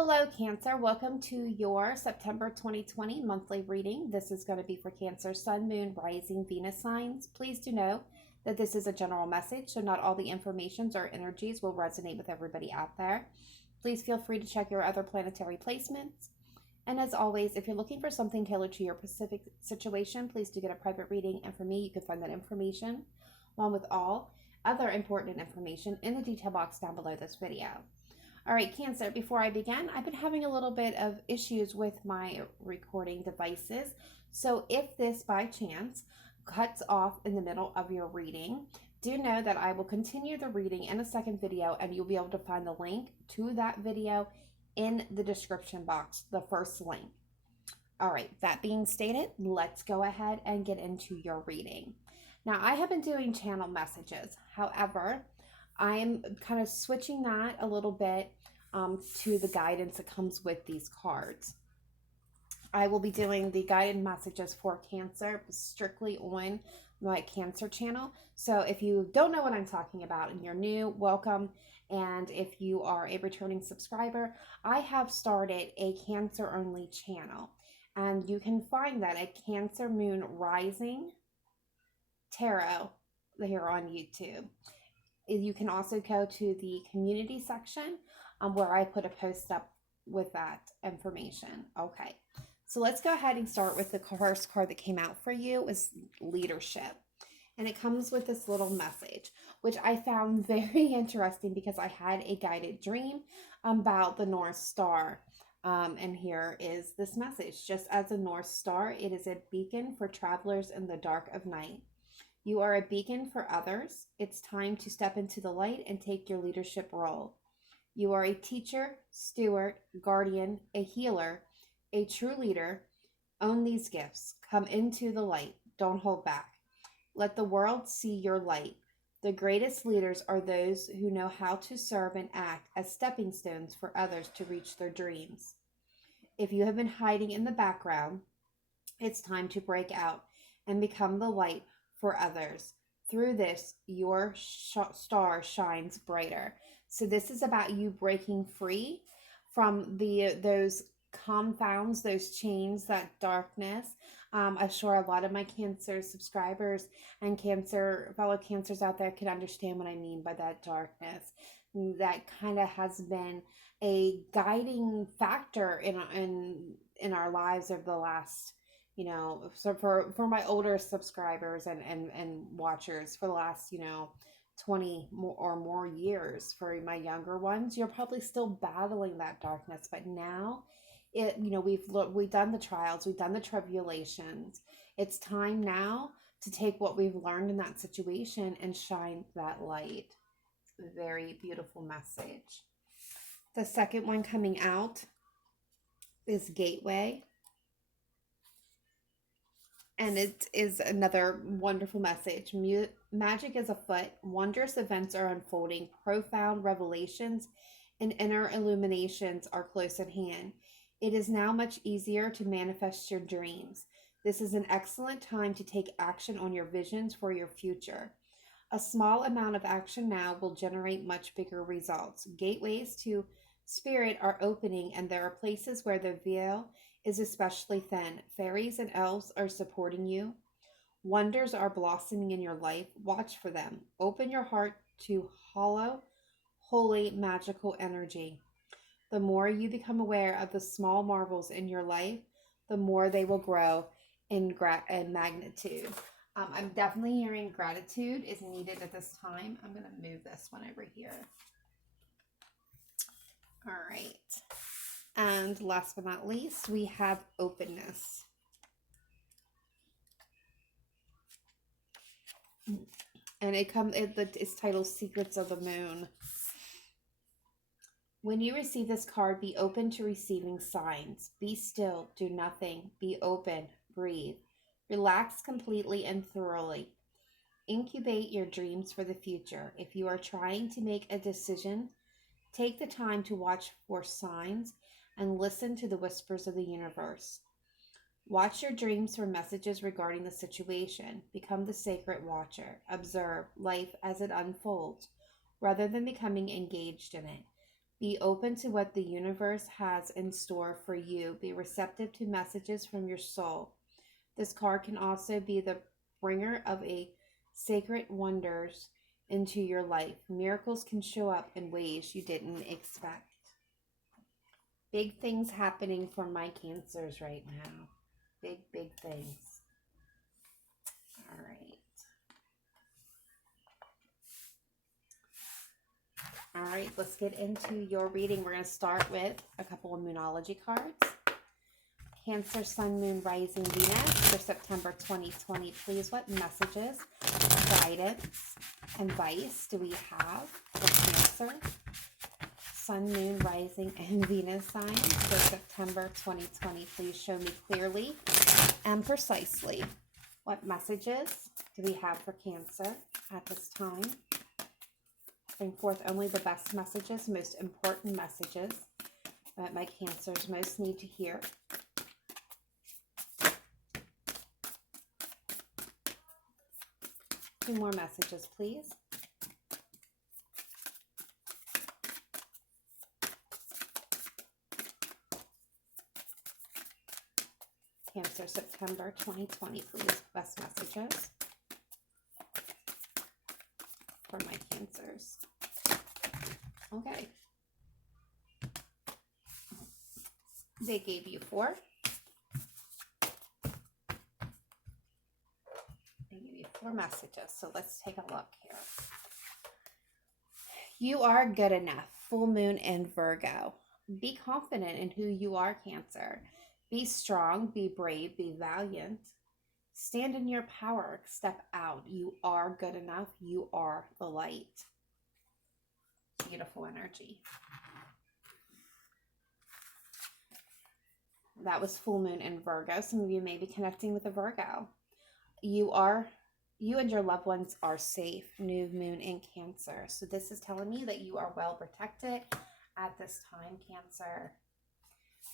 Hello, Cancer. Welcome to your September 2020 monthly reading. This is going to be for Cancer, Sun, Moon, Rising, Venus signs. Please do know that this is a general message, so not all the informations or energies will resonate with everybody out there. Please feel free to check your other planetary placements. And as always, if you're looking for something tailored to your specific situation, please do get a private reading. And for me, you can find that information along with all other important information in the detail box down below this video. All right, Cancer, before I begin, I've been having a little bit of issues with my recording devices. So if this by chance cuts off in the middle of your reading, do know that I will continue the reading in a second video, and you'll be able to find the link to that video in the description box, the first link. All right, that being stated, let's go ahead and get into your reading. Now, I have been doing channel messages. However, I am kind of switching that a little bit to the guidance that comes with these cards. I will be doing the guided messages for Cancer strictly on my Cancer channel. So if you don't know what I'm talking about and you're new, welcome. And if you are a returning subscriber, I have started a Cancer only channel. And you can find that at Cancer Moon Rising Tarot here on YouTube. You can also go to the community section where I put a post up with that information. Okay, so let's go ahead and start with the first card that came out for you is Leadership. And it comes with this little message, which I found very interesting because I had a guided dream about the North Star. And here is this message. Just as a North Star, it is a beacon for travelers in the dark of night. You are a beacon for others. It's time to step into the light and take your leadership role. You are a teacher, steward, guardian, a healer, a true leader. Own these gifts. Come into the light. Don't hold back. Let the world see your light. The greatest leaders are those who know how to serve and act as stepping stones for others to reach their dreams. If you have been hiding in the background, it's time to break out and become the light for others. Through this, your star shines brighter. So this is about you breaking free from those confounds, those chains, that darkness. I'm sure a lot of my Cancer subscribers and fellow Cancers out there can understand what I mean by that darkness. That kind of has been a guiding factor in our lives over the last, so for my older subscribers and watchers for the last, 20 or more years. For my younger ones, you're probably still battling that darkness, but now we've done the trials, we've done the tribulations. It's time now to take what we've learned in that situation and shine that light. Very beautiful message. The second one coming out is Gateway. And it is another wonderful message. Magic is afoot. Wondrous events are unfolding. Profound revelations and inner illuminations are close at hand. It is now much easier to manifest your dreams. This is an excellent time to take action on your visions for your future. A small amount of action now will generate much bigger results. Gateways to spirit are opening, and there are places where the veil is especially thin. Fairies and elves are supporting you. Wonders are blossoming in your life. Watch for them. Open your heart to hollow, holy, magical energy. The more you become aware of the small marvels in your life, the more they will grow in magnitude. I'm definitely hearing gratitude is needed at this time. I'm going to move this one over here. All right. And last but not least, we have Openness. And it's titled Secrets of the Moon. When you receive this card, be open to receiving signs. Be still, do nothing. Be open, breathe. Relax completely and thoroughly. Incubate your dreams for the future. If you are trying to make a decision, take the time to watch for signs and listen to the whispers of the universe. Watch your dreams for messages regarding the situation. Become the sacred watcher. Observe life as it unfolds, rather than becoming engaged in it. Be open to what the universe has in store for you. Be receptive to messages from your soul. This card can also be the bringer of a sacred wonders into your life. Miracles can show up in ways you didn't expect. Big things happening for my Cancers right now. Big, big things. All right. All right, let's get into your reading. We're going to start with a couple of Menology cards. Cancer, Sun, Moon, Rising, Venus for September 2020. Please, what messages, guidance, and advice do we have for Cancer, Sun, Moon, Rising, and Venus signs for September 2020? Please show me clearly and precisely what messages do we have for Cancer at this time. Bring forth only the best messages, most important messages that my Cancers most need to hear. Two more messages, please. Cancer, September 2020, please. Best messages for my Cancers. Okay. They gave you 4. They gave you 4 messages. So let's take a look here. You are good enough. Full moon in Virgo. Be confident in who you are, Cancer. Be strong, be brave, be valiant. Stand in your power. Step out. You are good enough. You are the light. Beautiful energy. That was full moon in Virgo. Some of you may be connecting with a Virgo. You and your loved ones are safe. New moon in Cancer. So this is telling me that you are well protected at this time, Cancer.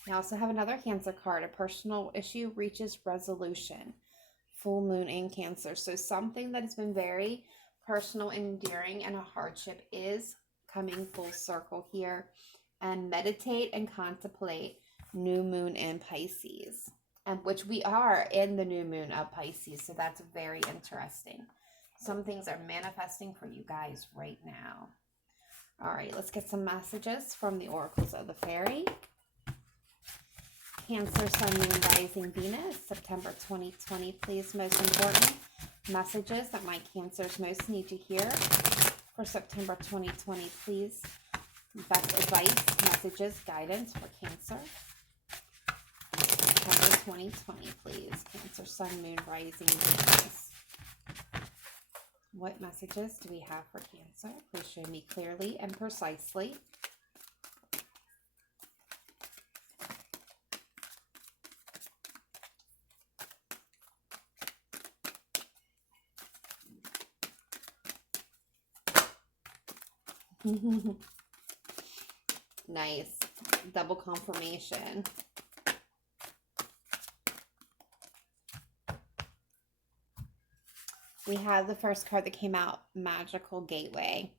I also have another Cancer card. A personal issue reaches resolution. Full moon in Cancer. So something that has been very personal, endearing, and a hardship is coming full circle here. And meditate and contemplate new moon in Pisces, and which we are in the new moon of Pisces. So that's very interesting. Some things are manifesting for you guys right now. All right, let's get some messages from the oracles of the fairy. Cancer, Sun, Moon, Rising, Venus, September 2020. Please, most important messages that my Cancers most need to hear for September 2020. Please, best advice, messages, guidance for Cancer. September 2020, please. Cancer, Sun, Moon, Rising, Venus. What messages do we have for Cancer? Please show me clearly and precisely. Nice. Double confirmation. We have the first card that came out, Magical Gateway.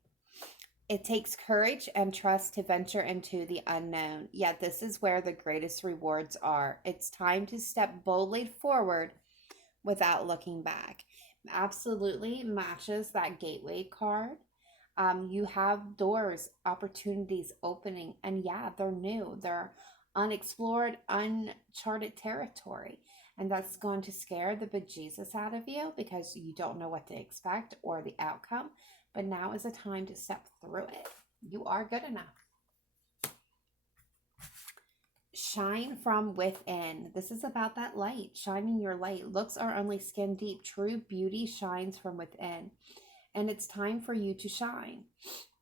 It takes courage and trust to venture into the unknown. Yet this is where the greatest rewards are. It's time to step boldly forward without looking back. Absolutely matches that gateway card. You have doors, opportunities opening, and yeah, they're new. They're unexplored, uncharted territory. And that's going to scare the bejesus out of you because you don't know what to expect or the outcome. But now is the time to step through it. You are good enough. Shine from within. This is about that light, shining your light. Looks are only skin deep. True beauty shines from within. And it's time for you to shine.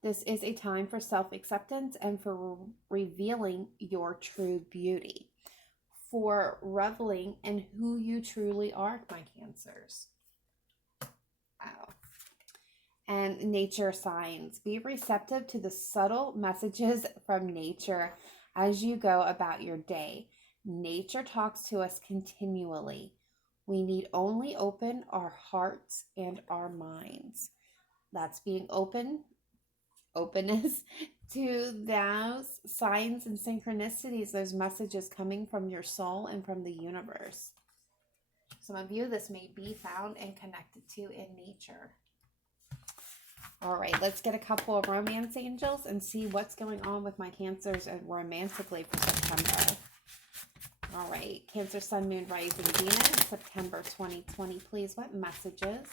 This is a time for self-acceptance and for revealing your true beauty. For reveling in who you truly are, my Cancers. Wow. And nature signs. Be receptive to the subtle messages from nature as you go about your day. Nature talks to us continually. We need only open our hearts and our minds. That's being open, openness, to those signs and synchronicities, those messages coming from your soul and from the universe. Some of you, this may be found and connected to in nature. All right, let's get a couple of romance angels and see what's going on with my Cancers romantically for September. All right, Cancer, Sun, Moon, Rising, Venus, September 2020. Please, what messages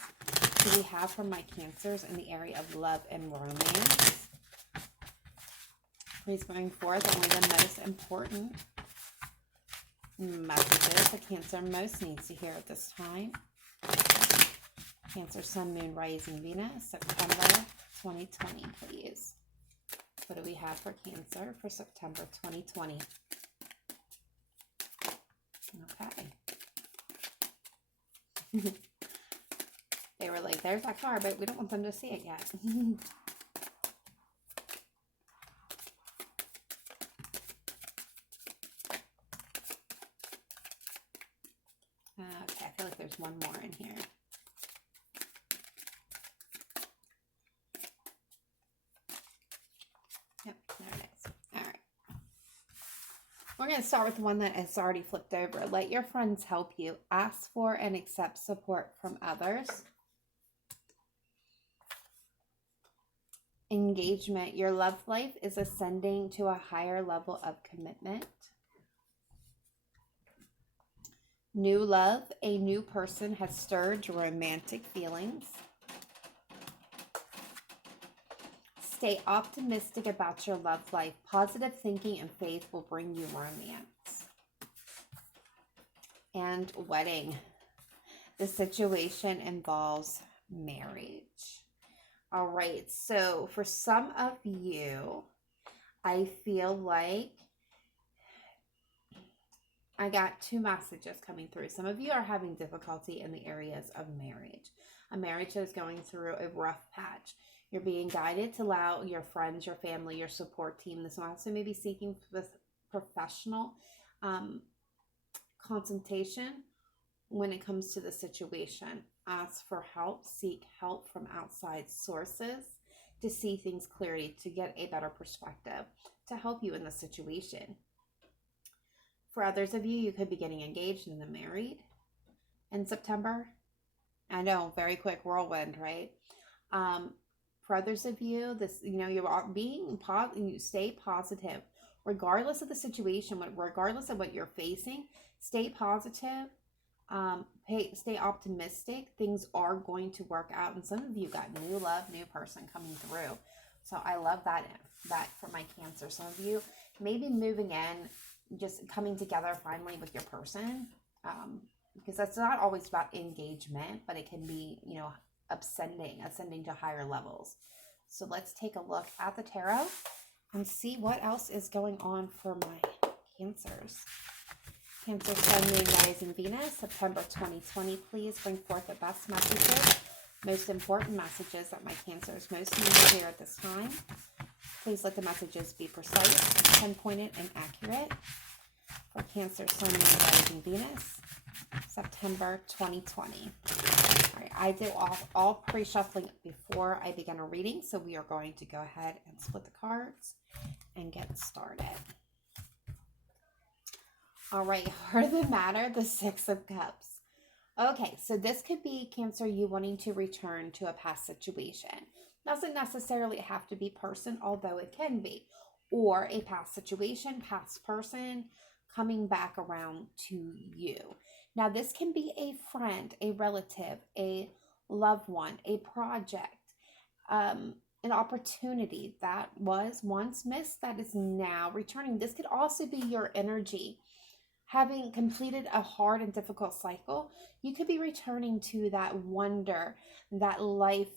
do we have from my Cancers in the area of love and romance? Please bring forth only the most important messages a Cancer most needs to hear at this time. Cancer, Sun, Moon, Rising, Venus, September 2020, please. What do we have for Cancer for September 2020? Okay. They were like, there's that car, but we don't want them to see it yet. Okay, I feel like there's one more in here. Yep, there it is. All right. We're going to start with the one that has already flipped over. Let your friends help you. Ask for and accept support from others. Engagement. Your love life is ascending to a higher level of commitment. New love. A new person has stirred your romantic feelings. Stay optimistic about your love life. Positive thinking and faith will bring you romance. And wedding. The situation involves marriage. All right, so for some of you, I feel like I got two messages coming through. Some of you are having difficulty in the areas of marriage. A marriage that is going through a rough patch. You're being guided to allow your friends, your family, your support team. This one also may be seeking with professional consultation when it comes to the situation. Ask for help, seek help from outside sources to see things clearly, to get a better perspective, to help you in the situation. For others of you, you could be getting engaged and then married in September. I know, very quick whirlwind, right? For others of you, this, you are being you stay positive, regardless of the situation, regardless of what you're facing. Stay positive. Stay optimistic. Things are going to work out, and some of you got new love, new person coming through. So I love that for my Cancer. Some of you maybe moving in, just coming together finally with your person, because that's not always about engagement, but it can be, ascending to higher levels. So let's take a look at the tarot and see what else is going on for my Cancers. Cancer, Sun, Moon, Rising, Venus, September 2020. Please bring forth the best messages, most important messages that my Cancers most need to hear at this time. Please let the messages be precise, pinpointed, and accurate. For Cancer, Sun, Moon, Rising, Venus, September 2020. All right, I did all pre-shuffling before I began a reading, so we are going to go ahead and split the cards and get started. All right, heart of the matter, the Six of Cups. Okay, so this could be Cancer, you wanting to return to a past situation. Doesn't necessarily have to be person, although it can be. Or a past situation, past person coming back around to you. Now, this can be a friend, a relative, a loved one, a project, an opportunity that was once missed that is now returning. This could also be your energy. Having completed a hard and difficult cycle, you could be returning to that wonder, that life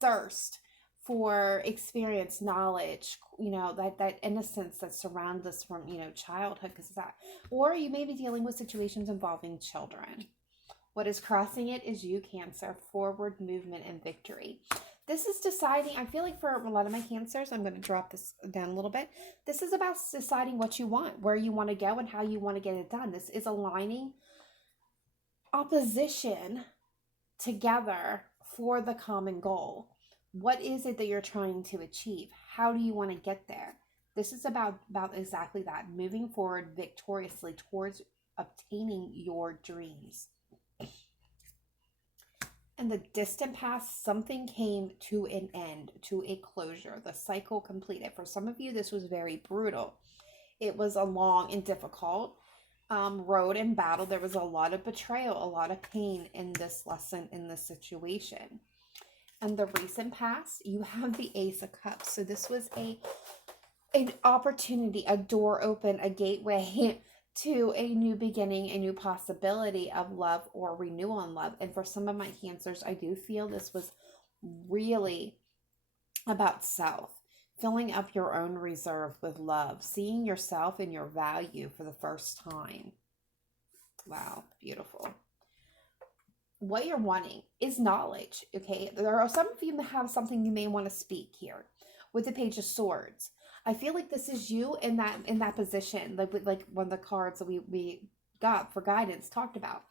thirst for experience, knowledge, that innocence that surrounds us from, childhood, or you may be dealing with situations involving children. What is crossing it is you, Cancer, forward movement and victory. This is deciding, I feel like for a lot of my Cancers, I'm going to drop this down a little bit. This is about deciding what you want, where you want to go, and how you want to get it done. This is aligning opposition together for the common goal. What is it that you're trying to achieve? How do you want to get there? This is about exactly that, moving forward victoriously towards obtaining your dreams. In the distant past, something came to an end, to a closure. The cycle completed. For some of you, this was very brutal. It was a long and difficult road and battle. There was a lot of betrayal, a lot of pain in this lesson, in this situation. And the recent past, you have the Ace of Cups. So this was an opportunity, a door open, a gateway to a new beginning, a new possibility of love or renewal in love. And for some of my Cancers, I do feel this was really about self, filling up your own reserve with love, seeing yourself and your value for the first time. Wow, beautiful. What you're wanting is knowledge, okay? There are some of you that have something you may want to speak here. With the Page of Swords, I feel like this is you in that position, like one of the cards that we got for guidance talked about.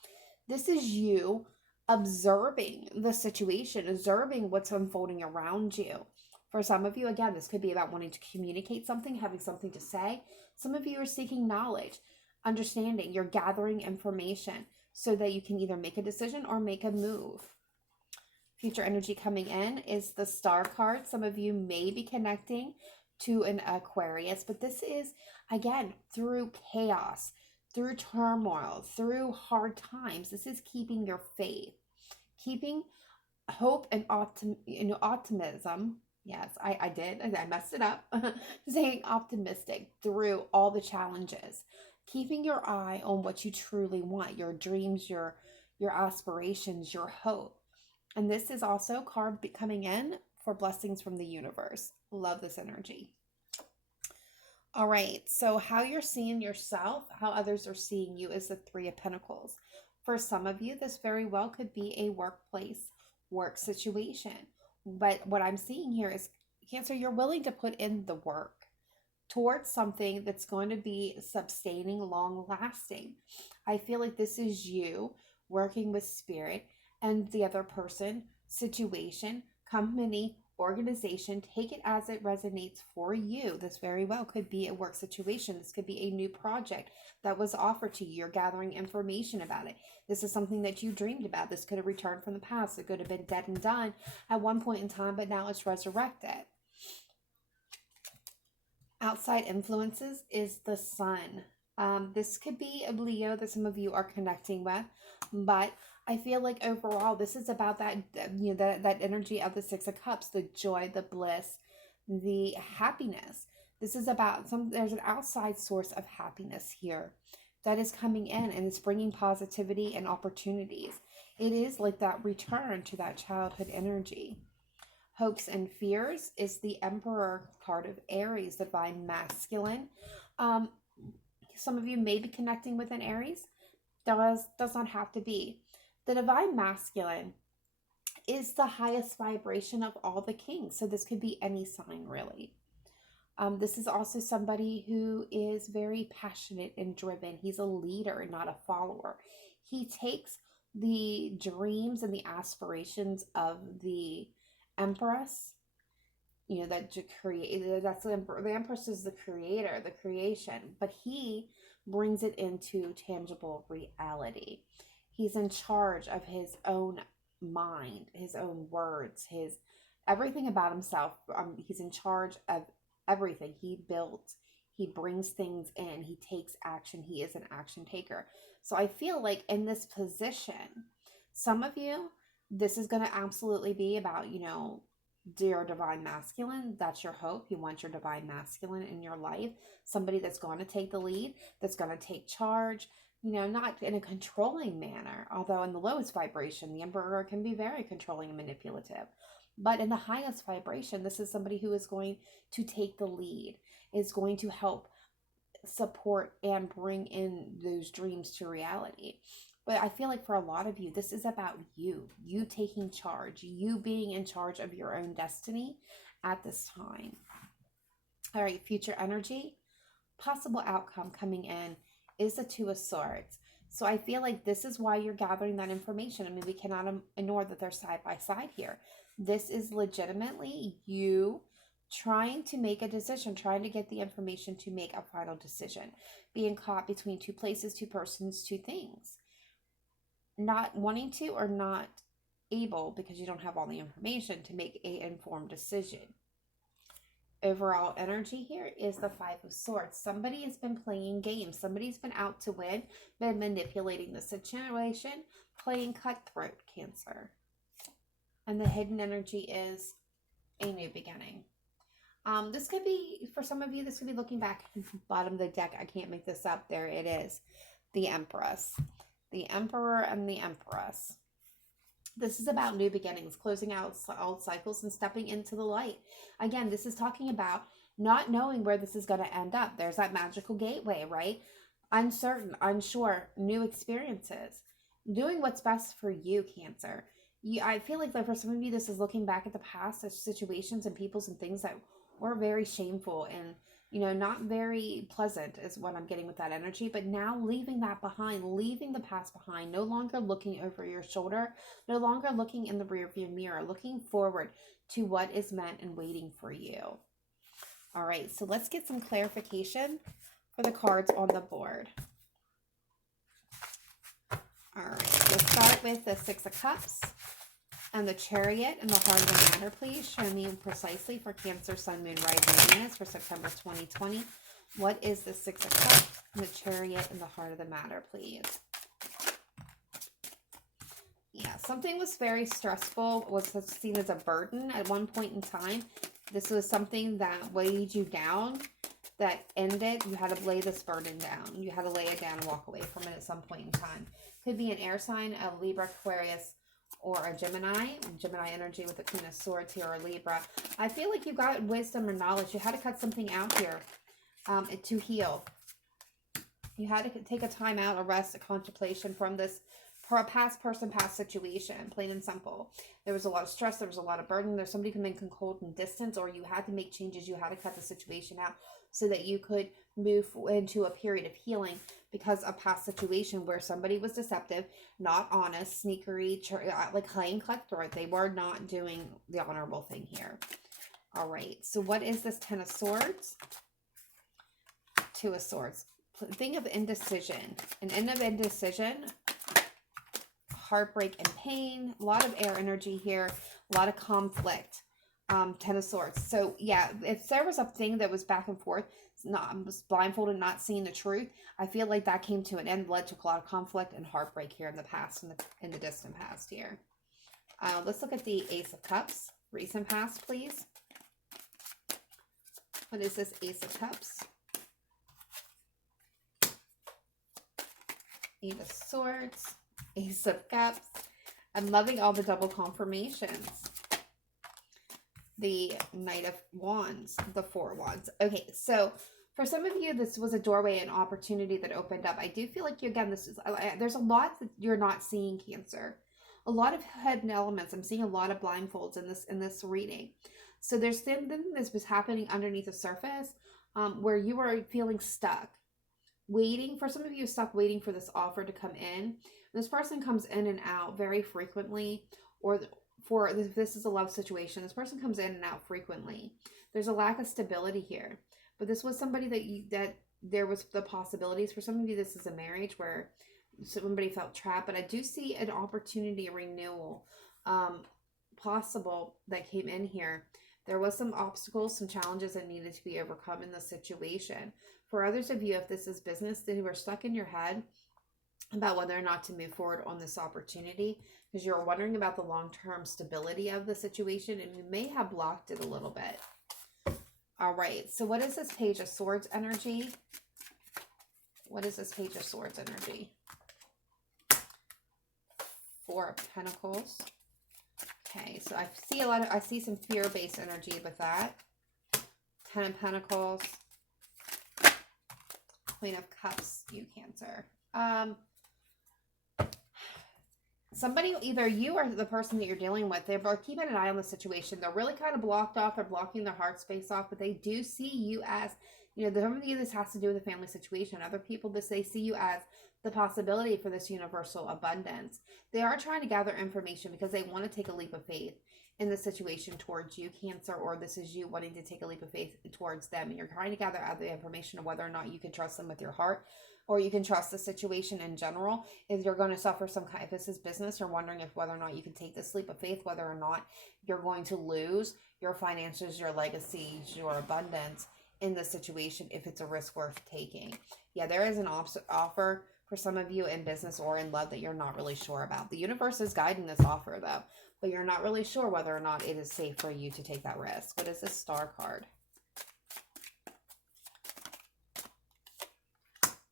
This is you observing the situation, observing what's unfolding around you. For some of you, again, this could be about wanting to communicate something, having something to say. Some of you are seeking knowledge, understanding. You're gathering information so that you can either make a decision or make a move. Future energy coming in is the Star card. Some of you may be connecting to an Aquarius, but this is, again, through chaos, through turmoil, through hard times. This is keeping your faith, keeping hope and optimism. Yes, I did. I messed it up. Saying optimistic through all the challenges. Keeping your eye on what you truly want, your dreams, your aspirations, your hope. And this is also a card coming in for blessings from the universe. Love this energy. All right, so how you're seeing yourself, how others are seeing you is the Three of Pentacles. For some of you, this very well could be a workplace, work situation. But what I'm seeing here is, Cancer, you're willing to put in the work towards something that's going to be sustaining, long lasting. I feel like this is you working with spirit and the other person, situation, company, organization. Take it as it resonates for you. This very well could be a work situation. This could be a new project that was offered to you. You're gathering information about it. This is something that you dreamed about. This could have returned from the past. It could have been dead and done at one point in time, but now it's resurrected. Outside influences is the Sun. This could be a Leo that some of you are connecting with, but I feel like overall this is about that, that energy of the Six of Cups, the joy, the bliss, the happiness. This is about there's an outside source of happiness here that is coming in, and it's bringing positivity and opportunities. It is like that return to that childhood energy. Hopes and fears is the Emperor card of Aries, the divine masculine. Some of you may be connecting with an Aries. Does not have to be. The divine masculine is the highest vibration of all the kings. So this could be any sign, really. This is also somebody who is very passionate and driven. He's a leader, not a follower. He takes the dreams and the aspirations of the Empress, that to create, that's the Empress is the creator, the creation, but he brings it into tangible reality. He's in charge of his own mind, his own words, his everything about himself. He's in charge of everything. He built, he brings things in, he takes action. He is an action taker. So I feel like in this position, some of you, this is going to absolutely be about, dear divine masculine. That's your hope. You want your divine masculine in your life. Somebody that's going to take the lead, that's going to take charge, not in a controlling manner. Although in the lowest vibration, the Emperor can be very controlling and manipulative. But in the highest vibration, this is somebody who is going to take the lead, is going to help support and bring in those dreams to reality. But I feel like for a lot of you, this is about you taking charge, you being in charge of your own destiny at this time. All right, future energy, possible outcome coming in is the Two of Swords. So I feel like this is why you're gathering that information. I mean, we cannot ignore that they're side by side here. This is legitimately you trying to make a decision, trying to get the information to make a final decision, being caught between two places, two persons, two things, not wanting to or not able because you don't have all the information to make an informed decision. Overall energy here is the Five of Swords. Somebody has been playing games. Somebody's been out to win, been manipulating the situation, playing cutthroat, Cancer. And the hidden energy is a new beginning. This could be, for some of you, this could be looking back at the bottom of the deck. I can't make this up. There it is. The Empress. The Emperor and the Empress. This is about new beginnings, closing out old cycles and stepping into the light. Again, this is talking about not knowing where this is going to end up. There's that magical gateway, right? Uncertain, unsure, new experiences. Doing what's best for you, Cancer. I feel like for some of you, this is looking back at the past situations and peoples and things that were very shameful and, not very pleasant is what I'm getting with that energy. But now leaving that behind, leaving the past behind, no longer looking over your shoulder, no longer looking in the rearview mirror, looking forward to what is meant and waiting for you. All right, so let's get some clarification for the cards on the board. All right, let's start with the Six of Cups and the Chariot and the Heart of the Matter, please. Show me precisely for Cancer, Sun, Moon, Rising, Venus for September 2020. What is the Six of Cups and the Chariot and the Heart of the Matter, please? Yeah, something was very stressful, was seen as a burden at one point in time. This was something that weighed you down, that ended. You had to lay this burden down. You had to lay it down and walk away from it at some point in time. Could be an air sign, a Libra, Aquarius, or a Gemini energy with the Queen of Swords here, or Libra. I feel like you got wisdom or knowledge. You had to cut something out here to heal. You had to take a time out, a rest, a contemplation from this, for a past person, past situation, plain and simple. There was a lot of stress. There was a lot of burden. There's somebody who been cold and distant, or you had to make changes. You had to cut the situation out so that you could move into a period of healing because of past situation where somebody was deceptive, not honest, sneakery, like playing cutthroat. They were not doing the honorable thing here. All right. So what is this Ten of Swords? Two of Swords. Think of indecision. An end of indecision, heartbreak and pain, a lot of air energy here, a lot of conflict. Ten of Swords. So yeah, if there was a thing that was back and forth, was blindfolded, not seeing the truth, I feel like that came to an end, led to a lot of conflict and heartbreak here in the past, in the distant past here. Let's look at the Ace of Cups. Recent past, please. What is this Ace of Cups? Eight of Swords, Ace of Cups. I'm loving all the double confirmations. The Knight of Wands, the Four of Wands. Okay, so for some of you, this was a doorway, an opportunity that opened up. I do feel like, again, there's a lot that you're not seeing, Cancer. A lot of hidden elements. I'm seeing a lot of blindfolds in this reading. So there's something that was happening underneath the surface where you were feeling stuck. Waiting, for some of you, stuck waiting for this offer to come in. This person comes in and out very frequently, or if this is a love situation, this person comes in and out frequently. There's a lack of stability here, but this was somebody that there was the possibilities. For some of you, this is a marriage where somebody felt trapped, but I do see an opportunity, a renewal possible that came in here. There was some obstacles, some challenges that needed to be overcome in this situation. For others of you, if this is business, that who are stuck in your head about whether or not to move forward on this opportunity, because you're wondering about the long-term stability of the situation, and you may have blocked it a little bit. All right, so what is this Page of Swords energy? What is this Page of Swords energy? Four of Pentacles. Okay, so I see some fear-based energy with that. Ten of Pentacles. Queen of Cups, you Cancer. Somebody, either you or the person that you're dealing with, they're both keeping an eye on the situation. They're really kind of blocked off. They're blocking their heart space off, but they do see you as You know, some of you, this has to do with a family situation. Other people, they see you as the possibility for this universal abundance. They are trying to gather information because they want to take a leap of faith in the situation towards you, Cancer, or this is you wanting to take a leap of faith towards them. And you're trying to gather out the information of whether or not you can trust them with your heart, or you can trust the situation in general. If you're going to suffer some kind, if this is business, you're wondering if whether or not you can take this leap of faith, whether or not you're going to lose your finances, your legacy, your abundance in the situation, if it's a risk worth taking. Yeah, there is an offer for some of you in business or in love that you're not really sure about. The universe is guiding this offer though, but you're not really sure whether or not it is safe for you to take that risk. What is this Star card?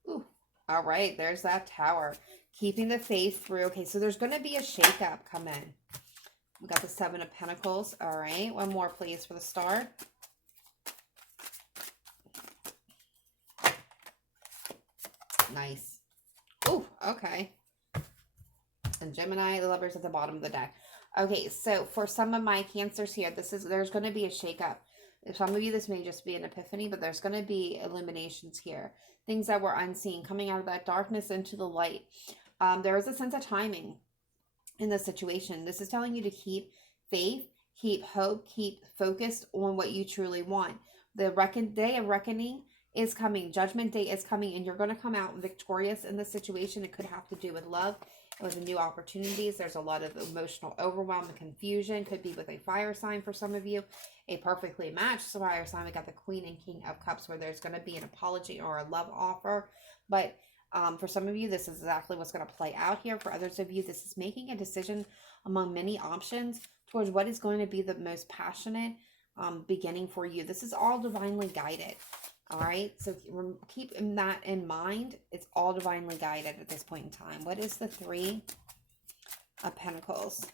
Ooh, all right, there's that Tower. Keeping the faith through. Okay, so there's going to be a shakeup come in. We got the Seven of Pentacles. All right, one more please for the Star. Nice. Oh, okay. And Gemini, the Lovers at the bottom of the deck. Okay, so for some of my Cancers here, there's going to be a shakeup. Some of you, this may just be an epiphany, but there's going to be illuminations here. Things that were unseen, coming out of that darkness into the light. There is a sense of timing in this situation. This is telling you to keep faith, keep hope, keep focused on what you truly want. The day of reckoning is coming. Judgment Day is coming, and you're going to come out victorious in this situation. It could have to do with love, with new opportunities. There's a lot of emotional overwhelm and confusion. Could be with a fire sign for some of you. A perfectly matched fire sign. We got the Queen and King of Cups, where there's going to be an apology or a love offer. But for some of you, this is exactly what's going to play out here. For others of you, this is making a decision among many options towards what is going to be the most passionate beginning for you. This is all divinely guided. All right, so keep that in mind. It's all divinely guided at this point in time. What is the Three of Pentacles?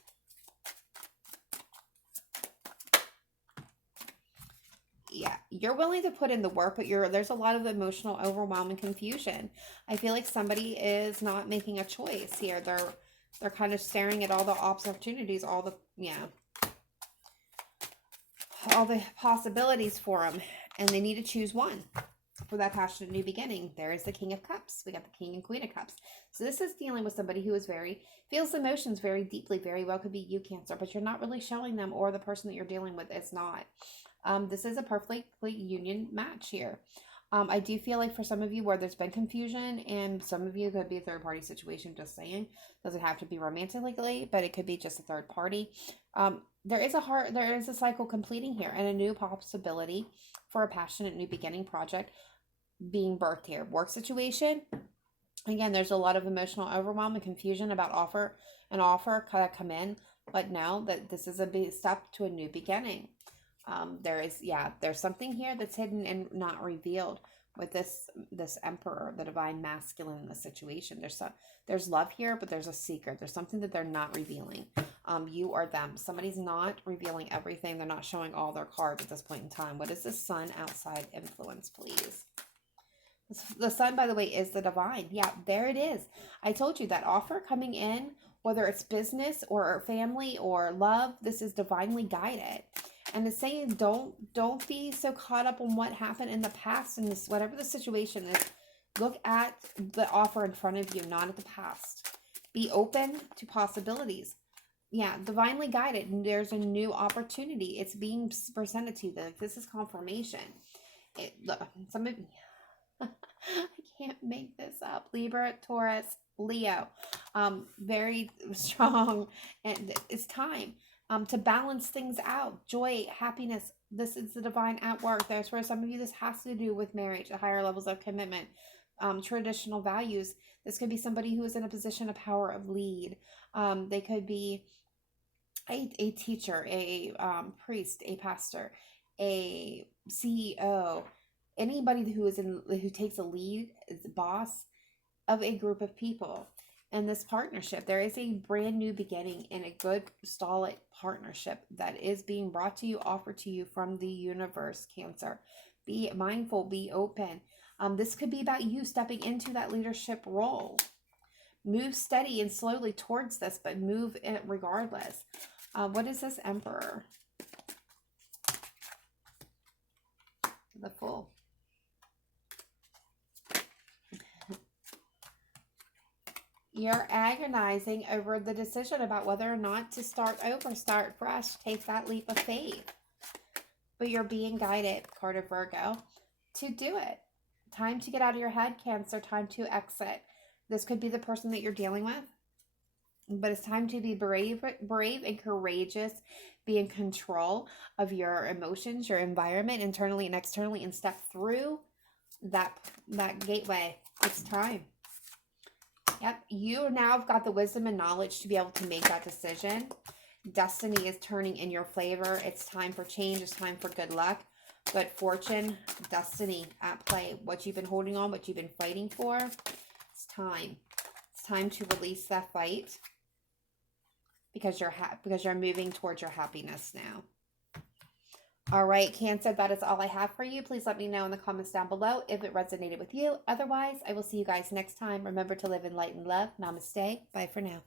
Yeah, you're willing to put in the work, but there's a lot of emotional overwhelm and confusion. I feel like somebody is not making a choice here. They're kind of staring at all the opportunities, all the possibilities for them, and they need to choose one for that passionate new beginning. There is the King of Cups. We got the King and Queen of Cups. So this is dealing with somebody who is feels emotions very deeply. Very well could be you, Cancer, but you're not really showing them, or the person that you're dealing with is not. This is a perfectly union match here. I do feel like for some of you where there's been confusion, and some of you could be a third party situation, just saying. Doesn't have to be romantically, but it could be just a third party. There is a cycle completing here, and a new possibility for a passionate new beginning project being birthed here. Work situation. Again, there's a lot of emotional overwhelm and confusion about offer kind of come in, but know that this is a big step to a new beginning. There's something here that's hidden and not revealed with this Emperor, the divine masculine in the situation. There's love here, but there's a secret. There's something that they're not revealing. You or them. Somebody's not revealing everything. They're not showing all their cards at this point in time. What is the Sun outside influence, please? The Sun, by the way, is the divine. Yeah, there it is. I told you that offer coming in, whether it's business or family or love, this is divinely guided. And it's saying don't be so caught up on what happened in the past, and this, whatever the situation is. Look at the offer in front of you, not at the past. Be open to possibilities. Yeah, divinely guided. And there's a new opportunity. It's being presented to you. This is confirmation. Some of I can't make this up. Libra, Taurus, Leo. Very strong, and it's time to balance things out. Joy, happiness. This is the divine at work. There's for some of you, this has to do with marriage, the higher levels of commitment, traditional values. This could be somebody who is in a position of power of lead. They could be a teacher, a priest, a pastor, a CEO, anybody who takes a lead, is the boss of a group of people. In this partnership, there is a brand new beginning in a good, solid partnership that is being brought to you, offered to you from the universe, Cancer. Be mindful, be open. This could be about you stepping into that leadership role. Move steady and slowly towards this, but move it regardless. What is this Emperor? The Fool. You're agonizing over the decision about whether or not to start over, start fresh, take that leap of faith. But you're being guided, card of Virgo, to do it. Time to get out of your head, Cancer. Time to exit. This could be the person that you're dealing with. But it's time to be brave and courageous. Be in control of your emotions, your environment, internally and externally, and step through that gateway. It's time. Yep, you now have got the wisdom and knowledge to be able to make that decision. Destiny is turning in your favor. It's time for change. It's time for good luck, good fortune, destiny at play. What you've been holding on, what you've been fighting for, it's time. It's time to release that fight because you're moving towards your happiness now. All right, Cancer, that is all I have for you. Please let me know in the comments down below if it resonated with you. Otherwise, I will see you guys next time. Remember to live in light and love. Namaste. Bye for now.